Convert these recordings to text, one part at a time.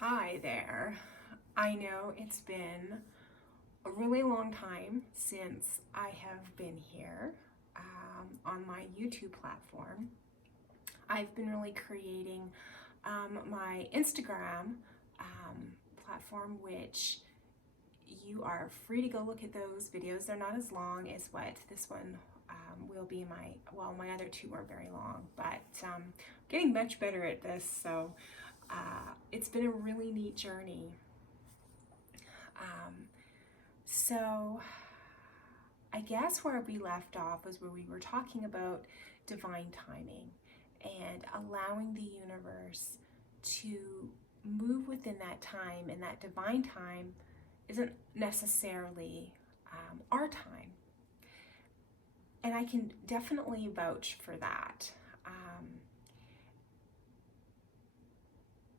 Hi there. I know it's been a really long time since I have been here on my YouTube platform. I've been really creating my Instagram platform, which you are free to go look at those videos. They're not as long as what this one will be. My other two are very long, but getting much better at this. So it's been a really neat journey. Um, so I guess where we left off was where we were talking about divine timing and allowing the universe to move within that time, and that divine time isn't necessarily our time. And I can definitely vouch for that.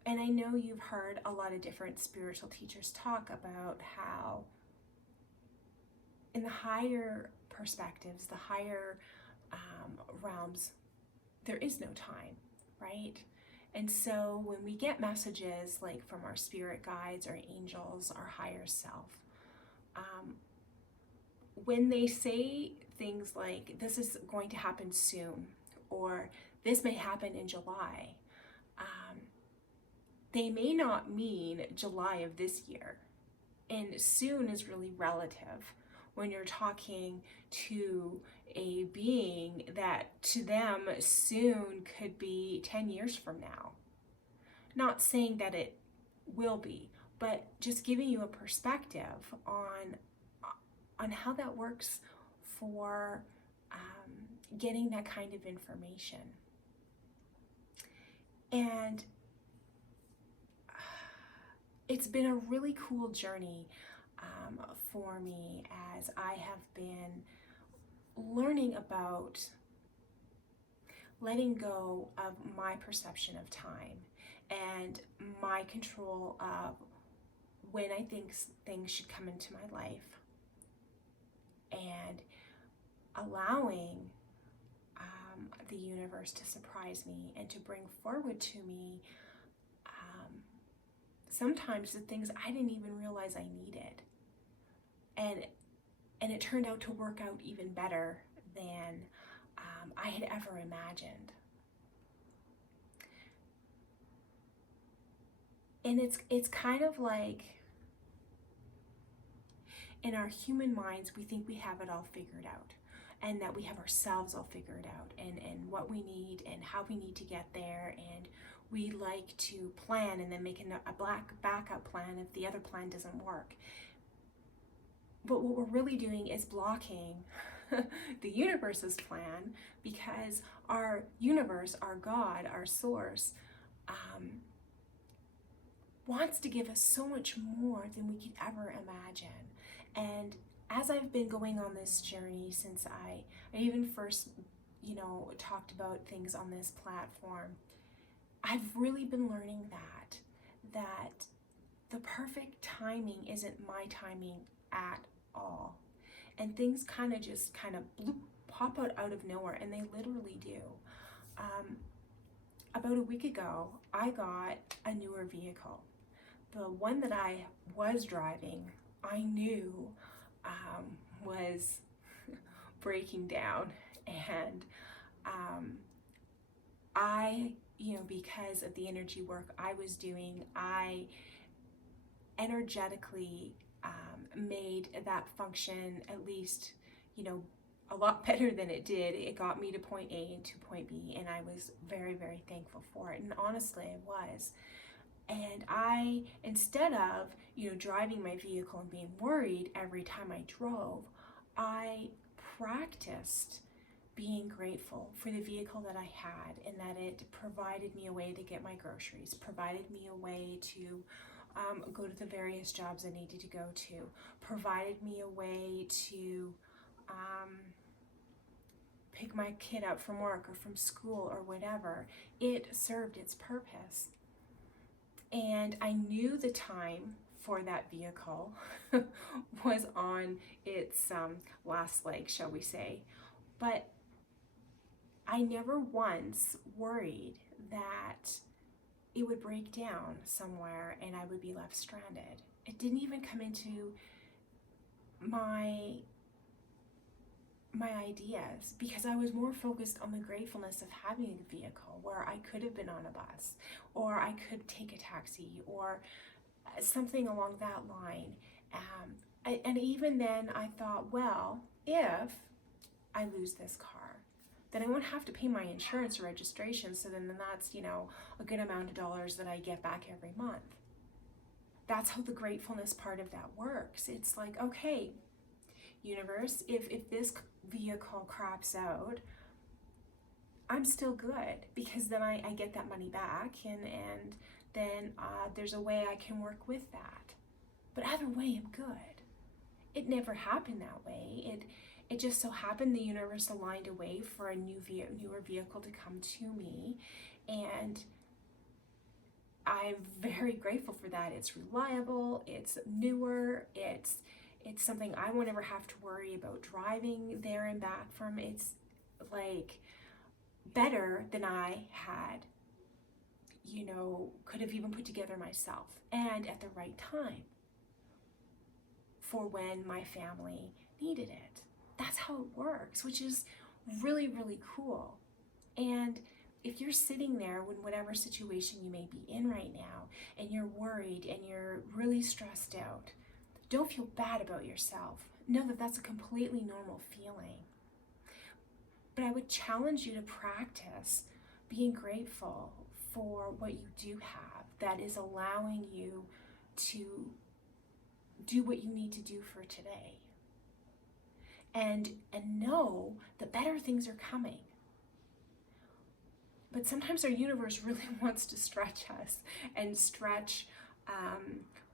And I know you've heard a lot of different spiritual teachers talk about how in the higher perspectives, the higher realms, there is no time, right? And so when we get messages like from our spirit guides, our angels, our higher self, when they say things like, this is going to happen soon, or this may happen in July, they may not mean July of this year. And soon is really relative when you're talking to a being that to them soon could be 10 years from now. Not saying that it will be, but just giving you a perspective on how that works for getting that kind of information. And it's been a really cool journey for me as I have been learning about letting go of my perception of time and my control of when I think things should come into my life, and allowing the universe to surprise me and to bring forward to me sometimes the things I didn't even realize I needed. And it turned out to work out even better than I had ever imagined. And it's kind of like in our human minds, we think we have it all figured out, and that we have ourselves all figured out, and what we need and how we need to get there. And we like to plan and then make a black backup plan if the other plan doesn't work. But what we're really doing is blocking the universe's plan, because our universe, our God, our source, wants to give us so much more than we could ever imagine. And as I've been going on this journey since I even first, talked about things on this platform, I've really been learning that the perfect timing isn't my timing at all. And things kind of bloop, pop out of nowhere, and they literally do. About a week ago, I got a newer vehicle. The one that I was driving, I knew was breaking down. And I, because of the energy work I was doing, I energetically made that function at least, a lot better than it did. It got me to point A and to point B, and I was very, very thankful for it. And honestly, I was. And I, instead of, driving my vehicle and being worried every time I drove, I practiced being grateful for the vehicle that I had, and that it provided me a way to get my groceries, provided me a way to go to the various jobs I needed to go to, provided me a way to pick my kid up from work or from school or whatever. It served its purpose. And I knew the time for that vehicle was on its last leg, shall we say. But I never once worried that it would break down somewhere and I would be left stranded. It didn't even come into my ideas because I was more focused on the gratefulness of having a vehicle where I could have been on a bus or I could take a taxi or something along that line. And even then I thought, well, if I lose this car, then I won't have to pay my insurance or registration. So then that's, a good amount of dollars that I get back every month. That's how the gratefulness part of that works. It's like, okay, universe, if this vehicle craps out, I'm still good because then I get that money back and then there's a way I can work with that. But either way, I'm good. It never happened that way. It just so happened the universe aligned a way for a newer vehicle to come to me, and I'm very grateful for that. It's reliable, it's newer, it's something I won't ever have to worry about driving there and back from. It's like better than I had, could have even put together myself, and at the right time for when my family needed it. That's how it works, which is really, really cool. And if you're sitting there in whatever situation you may be in right now, and you're worried and you're really stressed out, don't feel bad about yourself. Know that that's a completely normal feeling. But I would challenge you to practice being grateful for what you do have that is allowing you to do what you need to do for today. And know that better things are coming. But sometimes our universe really wants to stretch us and stretch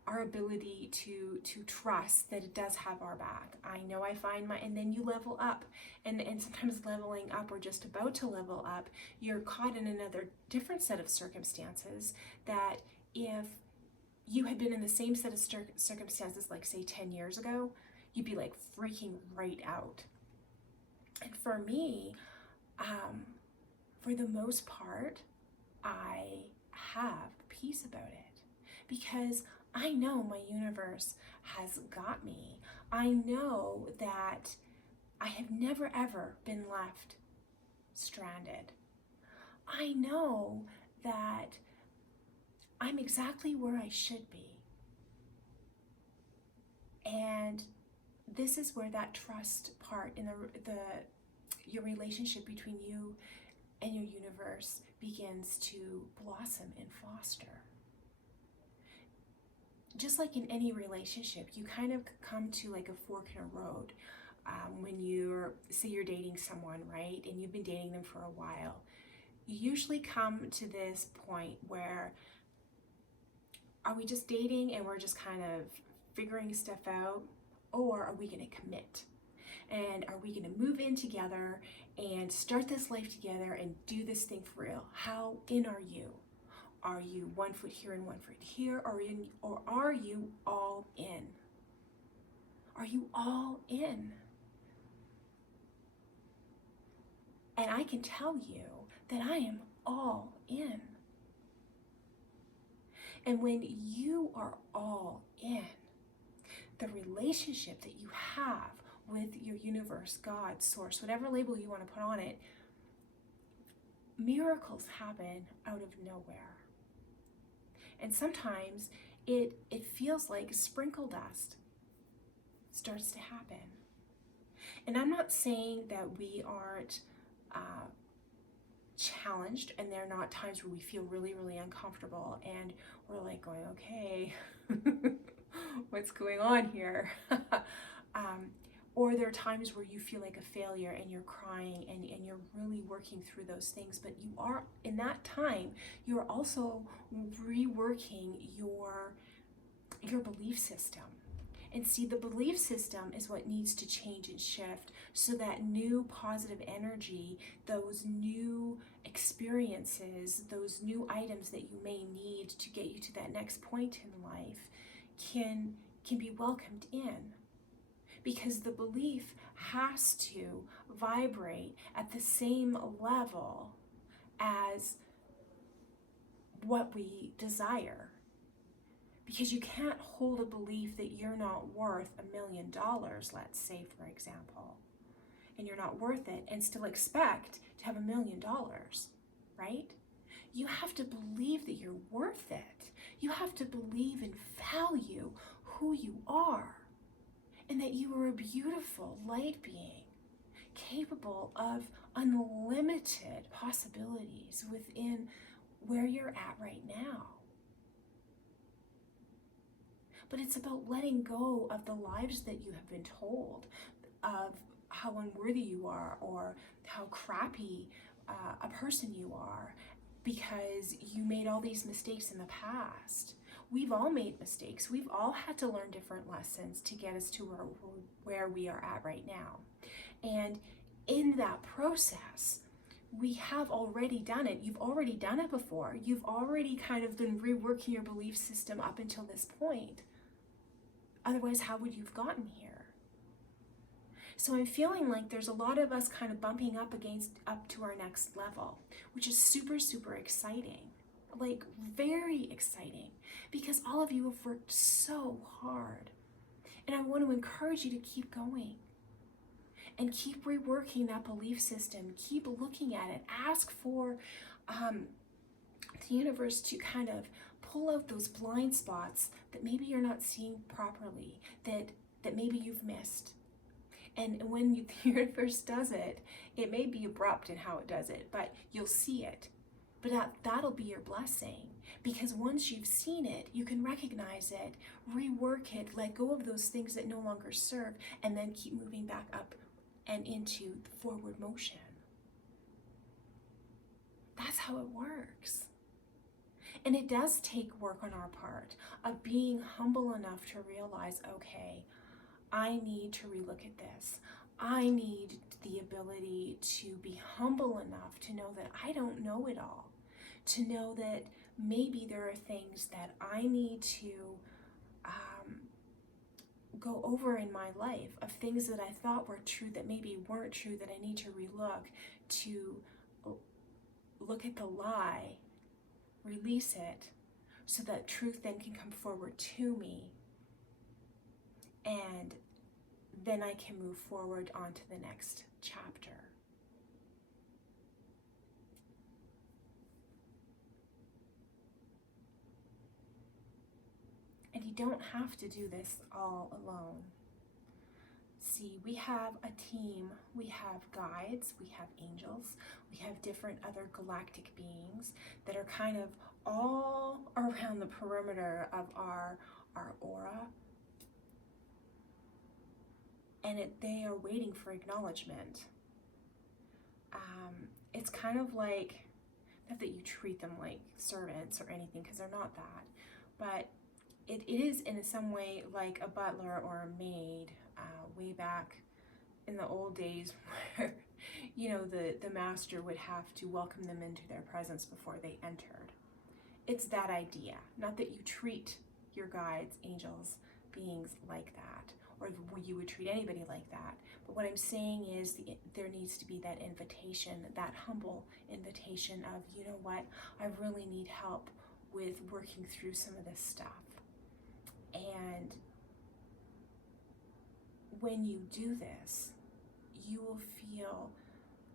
our ability to trust that it does have our back. I know I find and then you level up, and sometimes leveling up or just about to level up, you're caught in another different set of circumstances that if you had been in the same set of circumstances, like say 10 years ago, you'd be like freaking right out. And for me, for the most part, I have peace about it because I know my universe has got me. I know that I have never ever been left stranded. I know that I'm exactly where I should be. And this is where that trust part in your relationship between you and your universe begins to blossom and foster. Just like in any relationship, you kind of come to like a fork in a road when you're dating someone, right? And you've been dating them for a while. You usually come to this point where, are we just dating and we're just kind of figuring stuff out? Or are we going to commit? And are we going to move in together and start this life together and do this thing for real? How in are you? Are you 1 foot here and 1 foot here, or are you all in? Are you all in? And I can tell you that I am all in. And when you are all in, the relationship that you have with your universe, God, source, whatever label you want to put on it, miracles happen out of nowhere. And sometimes it feels like sprinkle dust starts to happen. And I'm not saying that we aren't challenged, and there are not times where we feel really, really uncomfortable and we're like going, okay, what's going on here? Or there are times where you feel like a failure and you're crying and you're really working through those things, but you are, in that time, you're also reworking your belief system. And see, the belief system is what needs to change and shift so that new positive energy, those new experiences, those new items that you may need to get you to that next point in life can be welcomed in. Because the belief has to vibrate at the same level as what we desire. Because you can't hold a belief that you're not worth $1 million, let's say, for example, and you're not worth it, and still expect to have $1 million, right? You have to believe that you're worth it. You have to believe and value who you are, and that you are a beautiful light being, capable of unlimited possibilities within where you're at right now. But it's about letting go of the lies that you have been told of how unworthy you are or how crappy a person you are because you made all these mistakes in the past. We've all made mistakes. We've all had to learn different lessons to get us to where we are at right now. And in that process, we have already done it. You've already done it before. You've already kind of been reworking your belief system up until this point. Otherwise, how would you have gotten here? So I'm feeling like there's a lot of us kind of bumping up to our next level, which is super, super exciting. Like very exciting, because all of you have worked so hard. And I want to encourage you to keep going and keep reworking that belief system. Keep looking at it. Ask for the universe to kind of pull out those blind spots that maybe you're not seeing properly, that maybe you've missed. And when the universe does it, it may be abrupt in how it does it, but you'll see it. But that'll be your blessing, because once you've seen it, you can recognize it, rework it, let go of those things that no longer serve, and then keep moving back up and into forward motion. That's how it works. And it does take work on our part of being humble enough to realize, okay, I need to relook at this. I need the ability to be humble enough to know that I don't know it all, to know that maybe there are things that I need to go over in my life, of things that I thought were true that maybe weren't true, that I need to relook, to look at the lie, release it, so that truth then can come forward to me, and then I can move forward onto the next chapter. And you don't have to do this all alone. See, we have a team, we have guides, we have angels, we have different other galactic beings that are kind of all around the perimeter of our aura. And they are waiting for acknowledgement. It's kind of like, not that you treat them like servants or anything, because they're not that, but it is in some way like a butler or a maid way back in the old days where, the master would have to welcome them into their presence before they entered. It's that idea, not that you treat your guides, angels, beings like that, or you would treat anybody like that. But what I'm saying is there needs to be that invitation, that humble invitation of, you know what, I really need help with working through some of this stuff. And when you do this, you will feel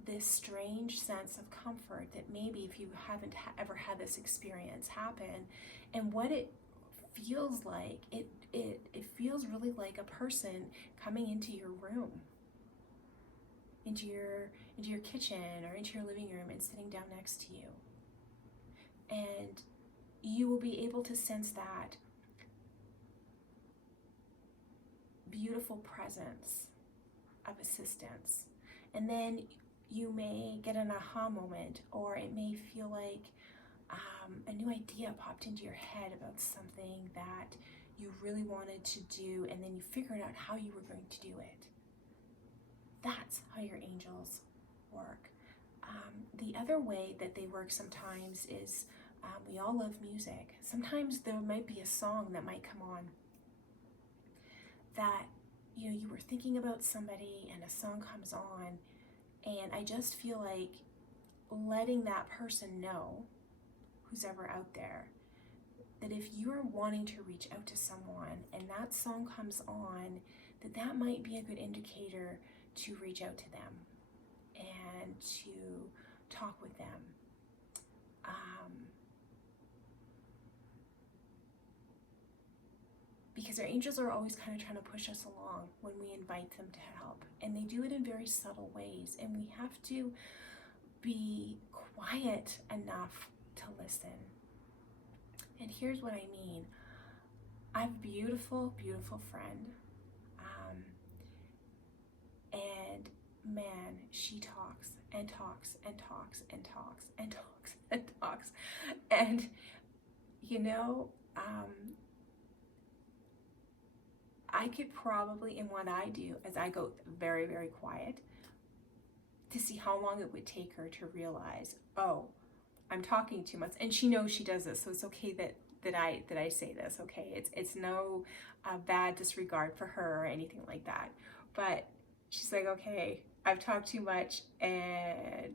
this strange sense of comfort that maybe if you haven't ever had this experience happen, and what it feels like, it feels really like a person coming into your room, into your kitchen or into your living room and sitting down next to you. And you will be able to sense that beautiful presence of assistance. And then you may get an aha moment, or it may feel like a new idea popped into your head about something that you really wanted to do, and then you figured out how you were going to do it. That's how your angels work. The other way that they work sometimes is we all love music. Sometimes there might be a song that might come on that you were thinking about somebody, and a song comes on, and I just feel like letting that person know who's ever out there, that if you are wanting to reach out to someone and that song comes on, that might be a good indicator to reach out to them and to talk with them. Because our angels are always kind of trying to push us along when we invite them to help. And they do it in very subtle ways. And we have to be quiet enough to listen. And here's what I mean. I have a beautiful, beautiful friend. And man, she talks and talks and talks and talks and talks and talks. And, you know, I could probably, in what I do, as I go very, very quiet, to see how long it would take her to realize, oh, I'm talking too much. And she knows she does this, so it's okay that I say this, okay? It's no bad disregard for her or anything like that. But she's like, okay, I've talked too much and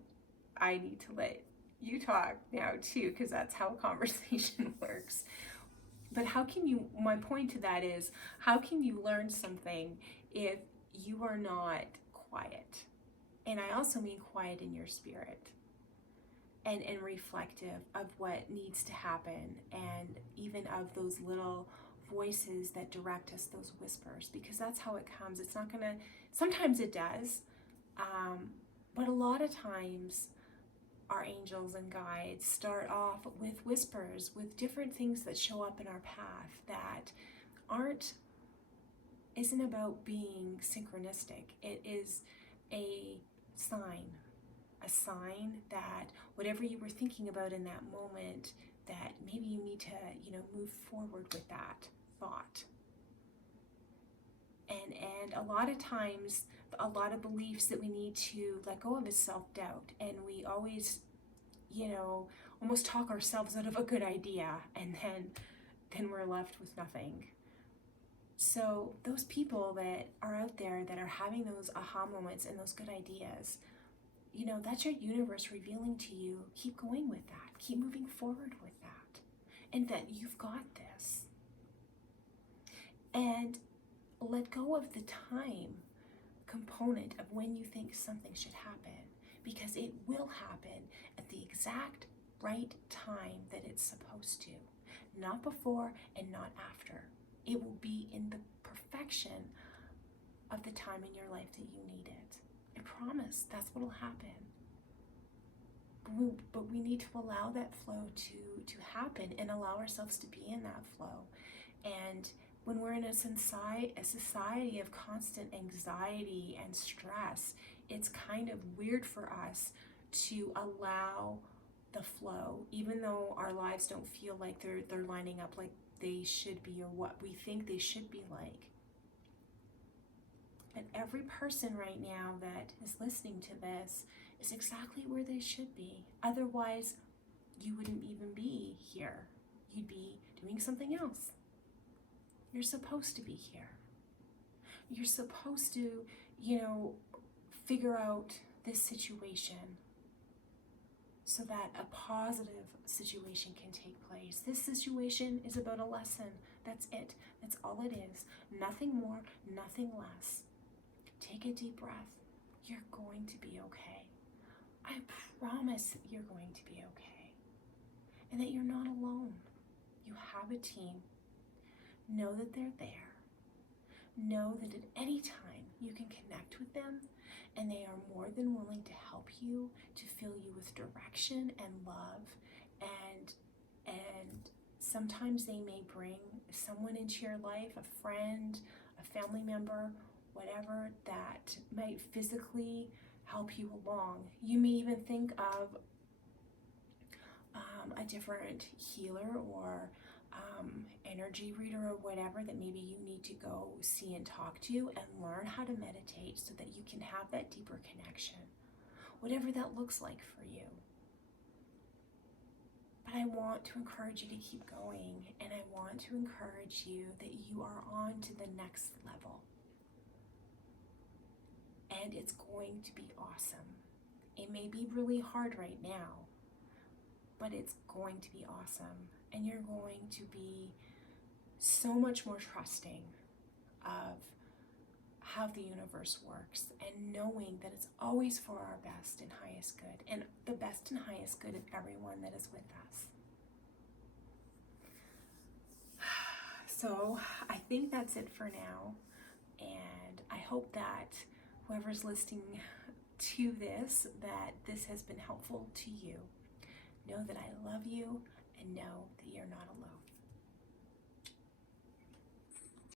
I need to let you talk now too, because that's how a conversation works. But how can you, my point to that is, how can you learn something if you are not quiet? And I also mean quiet in your spirit and reflective of what needs to happen, and even of those little voices that direct us, those whispers, because that's how it comes. It's not gonna, sometimes it does, but a lot of times our angels and guides start off with whispers, with different things that show up in our path that isn't about being synchronistic. It is a sign that whatever you were thinking about in that moment, that maybe you need to, move forward with that thought. And a lot of times, a lot of beliefs that we need to let go of is self-doubt, and we always, almost talk ourselves out of a good idea, and then we're left with nothing. So those people that are out there that are having those aha moments and those good ideas, that's your universe revealing to you, keep going with that, keep moving forward with that, and that you've got this. And let go of the time component of when you think something should happen, because it will happen at the exact right time that it's supposed to, not before and not after. It will be in the perfection of the time in your life that you need it. I promise that's what will happen. But we need to allow that flow to happen and allow ourselves to be in that flow. And when we're in a society of constant anxiety and stress, it's kind of weird for us to allow the flow, even though our lives don't feel like they're lining up like they should be, or what we think they should be like. And every person right now that is listening to this is exactly where they should be. Otherwise, you wouldn't even be here. You'd be doing something else. You're supposed to be here. You're supposed to, figure out this situation so that a positive situation can take place. This situation is about a lesson. That's it. That's all it is. Nothing more, nothing less. Take a deep breath. You're going to be okay. I promise that you're going to be okay. And that you're not alone. You have a team. Know that they're there. Know that at any time you can connect with them, and they are more than willing to help you, to fill you with direction and love, and sometimes they may bring someone into your life, a friend, a family member, whatever, that might physically help you along. You may even think of a different healer or energy reader or whatever that maybe you need to go see and talk to, and learn how to meditate so that you can have that deeper connection, whatever that looks like for you. But I want to encourage you to keep going, and I want to encourage you that you are on to the next level. And it's going to be awesome. It may be really hard right now, but it's going to be awesome. And you're going to be so much more trusting of how the universe works, and knowing that it's always for our best and highest good, and the best and highest good of everyone that is with us. So I think that's it for now, and I hope that whoever's listening to this, that this has been helpful to you. Know that I love you, and know that you're not alone.